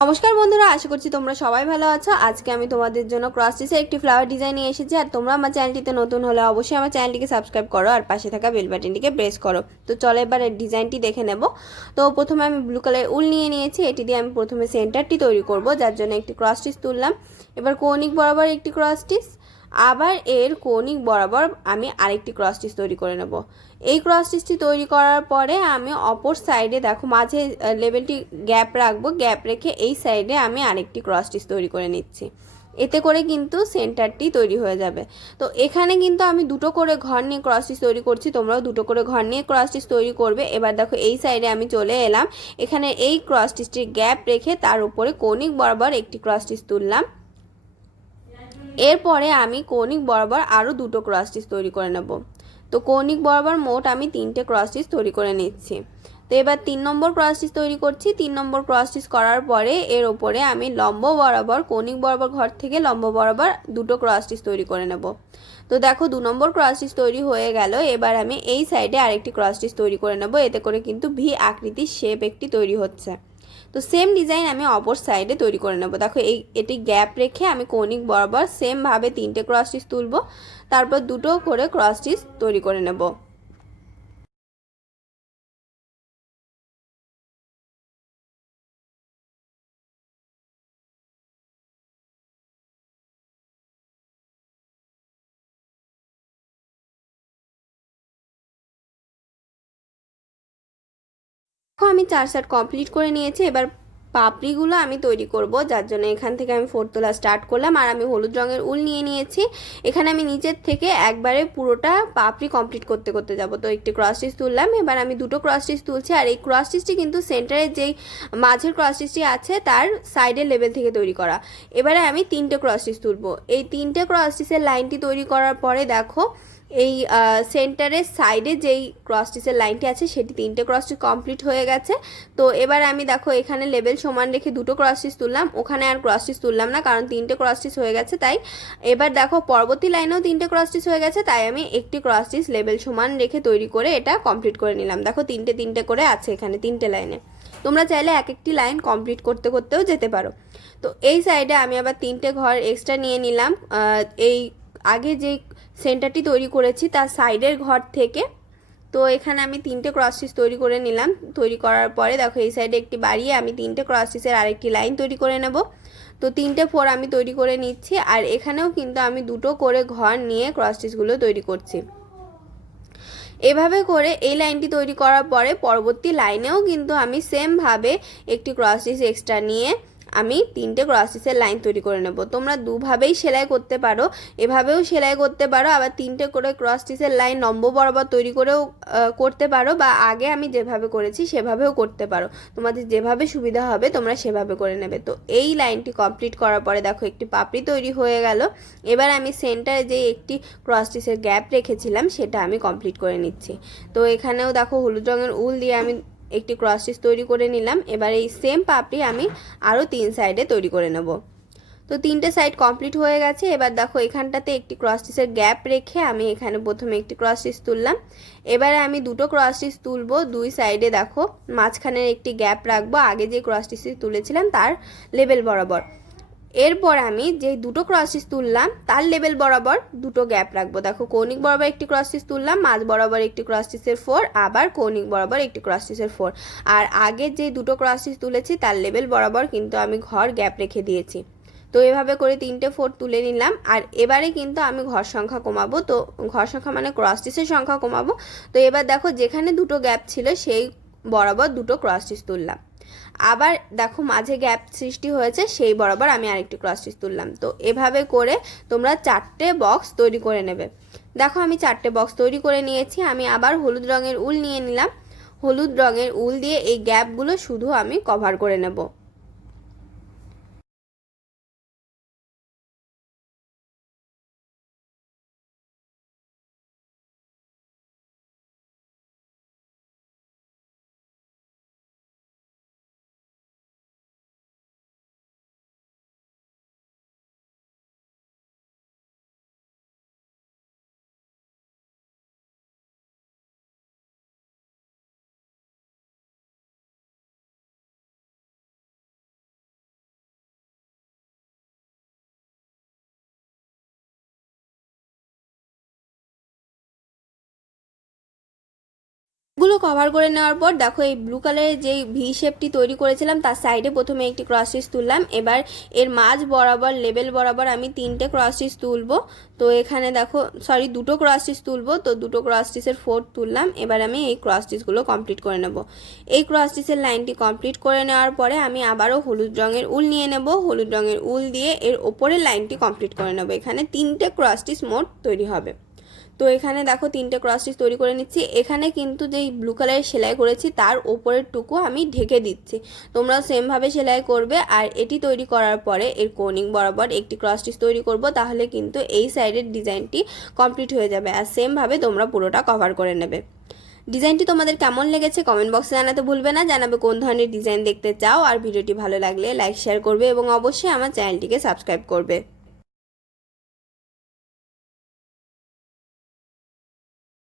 নমস্কার বন্ধুরা, আশা করছি তোমরা সবাই ভালো আছো। আজকে আমি তোমাদের জন্য ক্রস স্টিচের একটি ফ্লাওয়ার ডিজাইন নিয়ে এসেছি। আর তোমরা আমার চ্যানেলটিতে নতুন হলে অবশ্যই আমার চ্যানেলটিকে সাবস্ক্রাইব করো আর পাশে থাকা বেল বাটনটিকে প্রেস করো। তো চলো এবার এর ডিজাইনটি দেখে নেব। তো প্রথমে আমি ব্লু কালার উল নিয়ে নিয়েছি। এটি দিয়ে আমি প্রথমে সেন্টারটি তৈরি করব, যার জন্য একটি ক্রস স্টিচ তুললাম। এবার কৌণিক বরাবর একটি ক্রস স্টিচ, আবার এর কৌণিক বরাবর আমি আরেকটি ক্রস স্টিচ তৈরি করে নেব। এই ক্রস স্টিচটি তৈরি করার পরে আমি অপর সাইডে দেখো মাঝে লেভেলটি গ্যাপ রাখবো, গ্যাপ রেখে এই সাইডে আমি আরেকটি ক্রস স্টিচ তৈরি করে নিচ্ছি। এতে করে কিন্তু সেন্টারটি তৈরি হয়ে যাবে। তো এখানে কিন্তু আমি দুটো করে ঘর নিয়ে ক্রস স্টিচ তৈরি করছি, তোমরাও দুটো করে ঘর নিয়ে ক্রস স্টিচ তৈরি করবে। এবার দেখো এই সাইডে আমি চলে এলাম, এখানে এই ক্রস স্টিচটির গ্যাপ রেখে তার উপরে কৌণিক বরাবর একটি ক্রস স্টিচ তুললাম। এরপরে আমি কৌণিক বরাবর আরও দুটো ক্রস স্টিচ তৈরি করে নেব। তো কৌণিক বরাবর মোট আমি 3টে ক্রস স্টিচ তৈরি করে নিচ্ছি। তো এবার 3 নম্বর ক্রস স্টিচ তৈরি করছি। 3 নম্বর ক্রস স্টিচ করার পরে এর ওপরে আমি লম্ব বরাবর কৌণিক বরাবর ঘর থেকে লম্ব বরাবর দুটো ক্রস স্টিচ তৈরি করে নেব। তো দেখো 2 নম্বর ক্রস স্টিচ তৈরি হয়ে গেল। এবার আমি এই সাইডে আরেকটি ক্রস স্টিচ তৈরি করে নেব। এতে করে কিন্তু ভি আকৃতির শেপ একটি তৈরি হচ্ছে। তো সেম ডিজাইন আমি অপর সাইডে তৈরি করে নেব। দেখো এটি গ্যাপ রেখে আমি কৌণিক বরাবর সেমভাবে 3টে ক্রস স্টিচ তুলব, তারপর দুটো করে ক্রস স্টিচ তৈরি করে নেব। আমি 4 সেট কমপ্লিট করে নিয়েছি। এবার পাপড়িগুলো আমি তৈরি করব, যার জন্য এখান থেকে আমি 4 তোলা স্টার্ট করলাম। আর আমি হলুদ রঙের উল নিয়ে নিয়েছি। এখানে আমি নিচের থেকে একবারে পুরোটা পাপড়ি কমপ্লিট করতে করতে যাব। তো একটি ক্রস স্টিচ তুললাম, এবার আমি দুটো ক্রস স্টিচ তুলছি। আর এই ক্রস স্টিচটি কিন্তু সেন্টারের যেই মাঝের ক্রস স্টিচটি আছে তার সাইডের লেভেল থেকে তৈরি করা। এবারে আমি 3টে ক্রস স্টিচ তুলবো। এই 3টে ক্রস স্টিচের লাইনটি তৈরি করার পরে দেখো এই সেন্টারের সাইডে যেই ক্রস স্টিচের লাইনটি আছে সেটি 3টে ক্রস স্টিচ কমপ্লিট হয়ে গেছে। তো এবার আমি দেখো এখানে লেভেল সমান রেখে দুটো ক্রস স্টিচ তুললাম, ওখানে আর ক্রস স্টিচ তুললাম না কারণ 3টে ক্রস স্টিচ হয়ে গেছে। তাই এবার দেখো পরবর্তী লাইনেও 3টে ক্রস স্টিচ হয়ে গেছে, তাই আমি একটি ক্রস স্টিচ লেভেল সমান রেখে তৈরি করে এটা কমপ্লিট করে নিলাম। দেখো 3টে করে আছে এখানে 3টে লাইনে। তোমরা চাইলে এক একটি লাইন কমপ্লিট করতে করতেও যেতে পারো। তো এই সাইডে আমি আবার 3টে ঘর এক্সট্রা নিয়ে নিলাম। এই আগে যে সেন্টারটি তৈরি করেছি তার সাইডের ঘর থেকে। তো এখানে আমি 3টে ক্রস স্টিচ তৈরি করে নিলাম। তৈরি করার পরে দেখো এই সাইডে একটি বাড়িয়ে আমি 3টে ক্রস স্টিচের আরেকটি লাইন তৈরি করে নেব। তো 3টে 4 আমি তৈরি করে নিচ্ছি। আর এখানেও কিন্তু আমি দুটো করে ঘর নিয়ে ক্রস স্টিচগুলো তৈরি করছি। এভাবে করে এই লাইনটি তৈরি করার পরে পরবর্তী লাইনেও কিন্তু আমি সেমভাবে একটি ক্রস স্টিচ এক্সট্রা নিয়ে আমি 3টে ক্রস স্টিচের লাইন তৈরি করে নেব। তোমরা দুভাবেই সেলাই করতে পারো, এভাবেও সেলাই করতে পারো, আবার 3টে করে ক্রস স্টিচের লাইন লম্ব বরাবর তৈরি করেও করতে পারো, বা আগে আমি যেভাবে করেছি সেভাবেও করতে পারো। তোমাদের যেভাবে সুবিধা হবে তোমরা সেভাবে করে নেবে। তো এই লাইনটি কমপ্লিট করার পরে দেখো একটি পাপড়ি তৈরি হয়ে গেল। এবার আমি সেন্টারে যে একটি ক্রস স্টিচের গ্যাপ রেখেছিলাম সেটা আমি কমপ্লিট করে নিচ্ছি। তো এখানেও দেখো হলুদ রঙের উল দিয়ে আমি একটি ক্রস স্টিচ তৈরি করে নিলাম। এবার এই সেম পাপড়ি আমি আরও 3 সাইডে তৈরি করে নেব। তো 3টে সাইড কমপ্লিট হয়ে গেছে। এবার দেখো এখানটাতে একটি ক্রস স্টিচের গ্যাপ রেখে আমি এখানে প্রথমে একটি ক্রস স্টিচ তুললাম। এবারে আমি দুটো ক্রস স্টিচ তুলবো। দুই সাইডে দেখো মাঝখানের একটি গ্যাপ রাখবো আগে যে ক্রস স্টিচটি তুলেছিলাম তার লেভেল বরাবর। এরপর আমি যে দুটো ক্রস স্টিচ তুললাম তার লেভেল বরাবর দুটো গ্যাপ রাখবো। দেখো কৌণিক বরাবর একটি ক্রস স্টিচ তুললাম, মাঝ বরাবর একটি ক্রস স্টিচের 4, আবার কৌণিক বরাবর একটি ক্রস স্টিচের 4। আর আগে যে দুটো ক্রস স্টিচ তুলেছি তার লেভেল বরাবর কিন্তু আমি ঘর গ্যাপ রেখে দিয়েছি। তো এভাবে করে 3টে 4 তুলে নিলাম। আর এবারে কিন্তু আমি ঘর সংখ্যা কমাবো। তো ঘর সংখ্যা মানে ক্রস স্টিচের সংখ্যা কমাবো। তো এবার দেখো যেখানে দুটো গ্যাপ ছিল সেই বরাবর দুটো ক্রস স্টিচ তুললাম। আবার দেখো মাঝে গ্যাপ সৃষ্টি হয়েছে সেই বরাবর আমি আরেকটি ক্রস স্টিচ তুললাম। তো এভাবে করে তোমরা 4টে বক্স তৈরি করে নেবে। দেখো আমি 4টে বক্স তৈরি করে নিয়েছি। আমি আবার হলুদ রঙের উল নিয়ে নিলাম। হলুদ রঙের উল দিয়ে এই গ্যাপগুলো শুধু আমি কভার করে নেব। এগুলো কভার করে নেওয়ার পর দেখো এই ব্লু কালারের যেই ভি শেপটি তৈরি করেছিলাম তার সাইডে প্রথমে একটি ক্রস স্টিচ তুললাম। এবার এর মাঝ বরাবর লেবেল বরাবর আমি 3টে ক্রস স্টিচ তুলবো। তো এখানে দেখো দুটো ক্রস স্টিচ তুলবো, তো দুটো ক্রস স্টিচের 4 তুললাম। এবার আমি এই ক্রস স্টিচগুলো কমপ্লিট করে নেব। এই ক্রস স্টিচের লাইনটি কমপ্লিট করে নেওয়ার পরে আমি আবারও হলুদ রঙের উল নিয়ে নেব। হলুদ রঙের উল দিয়ে এর ওপরের লাইনটি কমপ্লিট করে নেব। এখানে 3টে ক্রস স্টিচ মোট তৈরি হবে। তো এখানে দেখো 3টে ক্রস স্টিচ তৈরি করে নিচ্ছি। এখানে কিন্তু যেই ব্লু কালারের সেলাই করেছি তার ওপরের টুকু আমি ঢেকে দিচ্ছি। তোমরাও সেমভাবে সেলাই করবে। আর এটি তৈরি করার পরে এর কোনিং বরাবর একটি ক্রস স্টিচ তৈরি করব, তাহলে কিন্তু এই সাইডের ডিজাইনটি কমপ্লিট হয়ে যাবে। আর সেমভাবে তোমরা পুরোটা কভার করে নেবে। ডিজাইনটি তোমাদের কেমন লেগেছে কমেন্ট বক্সে জানাতে ভুলবে না। জানাবে কোন ধরনের ডিজাইন দেখতে চাও। আর ভিডিওটি ভালো লাগলে লাইক শেয়ার করবে এবং অবশ্যই আমার চ্যানেলটিকে সাবস্ক্রাইব করবে।